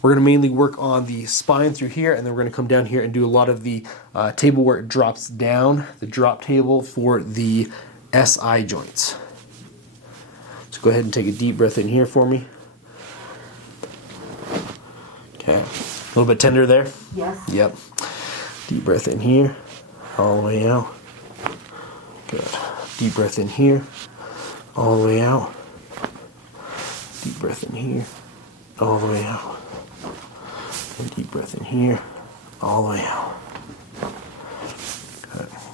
We're going to mainly work on the spine through here, and then we're going to come down here and do a lot of the table where it drops down, the drop table for the SI joints. So go ahead and take a deep breath in here for me. Okay, a little bit tender there? Yes. Yep. Deep breath in here, all the way out. Good. Deep breath in here, all the way out. Deep breath in here, all the way out. And deep breath in here, all the way out.